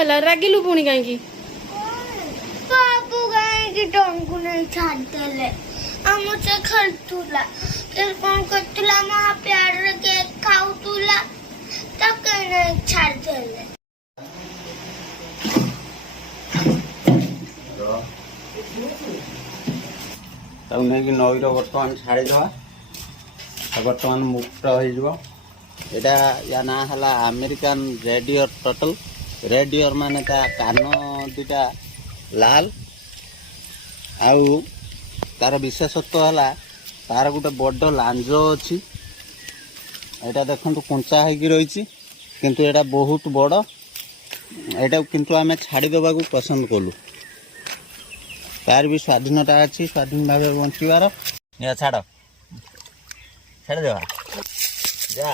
ହେଲା ରାଗିଲୁ ପୁଣି କାହିଁକି? ବାବୁ କାହିଁକି ଟଙ୍କୁ ନେଇ ଛାଡ଼ିଦେଲେ? ଆମ ସେ ଖେଳୁଥିଲା, ସେ କ'ଣ କରୁଥିଲା, ଆମ ପ୍ୟାଡରେ କେକ୍ ଖାଉଥିଲା, ତାକୁ ନେଇ ଛାଡ଼ିଦେଲେ। ତାକୁ ନେଇକି ନଈର ବର୍ତ୍ତମାନ ଛାଡ଼ିଦେବା। ବର୍ତ୍ତମାନ ମୁକ୍ତ ହେଇଯିବ। ଏଇଟା ୟା ନାଁ ହେଲା ଆମେରିକାନ ରେଡିୟର ଟର୍ଟଲ। ରେଡିୟର ମାନେ ତା କାନ ଦୁଇଟା ଲାଲ, ଆଉ ତାର ବିଶେଷତ୍ୱ ହେଲା ତାର ଗୋଟେ ବଡ଼ ଲାଞ୍ଜ ଅଛି। ଏଇଟା ଦେଖନ୍ତୁ କଞ୍ଚା ହେଇକି ରହିଛି, କିନ୍ତୁ ଏଇଟା ବହୁତ ବଡ଼। ଏଇଟାକୁ କିନ୍ତୁ ଆମେ ଛାଡ଼ିଦେବାକୁ ପସନ୍ଦ କଲୁ। ତାର ବି ସ୍ୱାଧୀନତା ଅଛି, ସ୍ୱାଧୀନ ଭାବେ ବଞ୍ଚିବାର। ଛାଡ଼ ଛାଡ଼ିଦେବା, ଯା।